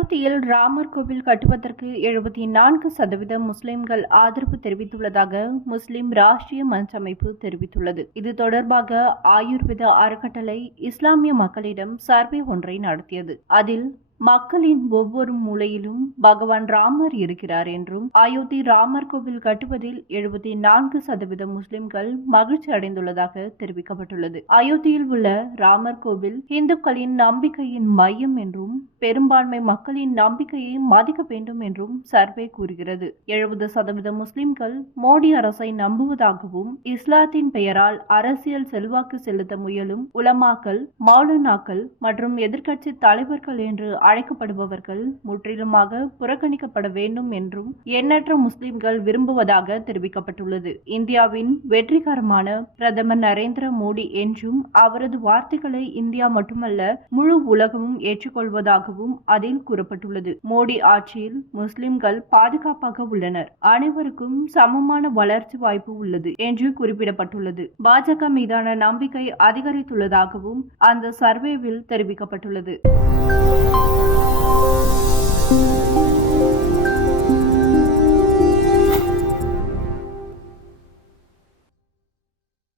அயோத்தியில் ராமர் கோவில் கட்டுவதற்கு எழுபத்தி நான்கு சதவீத முஸ்லிம்கள் ஆதரவு தெரிவித்துள்ளதாக முஸ்லிம் ராஷ்டிரிய மன்ச் அமைப்பு தெரிவித்துள்ளது. இது தொடர்பாக ஆயுர்வேத அறக்கட்டளை இஸ்லாமிய மக்களிடம் சர்வே ஒன்றை நடத்தியது. அதில் மக்களின் ஒவ்வொரு மூலையிலும் பகவான் ராமர் இருக்கிறார் என்றும் அயோத்தி ராமர் கோவில் கட்டுவதில் எழுபத்தி நான்கு சதவீத முஸ்லிம்கள் மகிழ்ச்சி அடைந்துள்ளதாக தெரிவிக்கப்பட்டுள்ளது. அயோத்தியில் உள்ள ராமர் கோவில் இந்துக்களின் நம்பிக்கையின் மையம் என்றும் பெரும்பான்மை மக்களின் நம்பிக்கையை மதிக்க வேண்டும் என்றும் சர்வே கூறுகிறது. எழுபது சதவீத முஸ்லிம்கள் மோடி அரசை நம்புவதாகவும் இஸ்லாத்தின் பெயரால் அரசியல் செல்வாக்கு செலுத்த முயலும் உலமாக்கள் மௌலனாக்கள் மற்றும் எதிர்க்கட்சி தலைவர்கள் என்று அழைக்கப்படுபவர்கள் முற்றிலுமாக புறக்கணிக்கப்பட வேண்டும் என்றும் எண்ணற்ற முஸ்லிம்கள் விரும்புவதாக தெரிவிக்கப்பட்டுள்ளது. இந்தியாவின் வெற்றிகரமான பிரதமர் நரேந்திர மோடி என்றும் அவரது வார்த்தைகளை இந்தியா மட்டுமல்ல முழு உலகமும் ஏற்றுக்கொள்வதாகவும் அதில் கூறப்பட்டுள்ளது. மோடி ஆட்சியில் முஸ்லிம்கள் பாதுகாப்பாக உள்ளனர். அனைவருக்கும் சமமான வளர்ச்சி வாய்ப்பு உள்ளது என்று குறிப்பிடப்பட்டுள்ளது. பாஜக மீதான நம்பிக்கை அதிகரித்துள்ளதாகவும் அந்த சர்வேவில் தெரிவிக்கப்பட்டுள்ளது.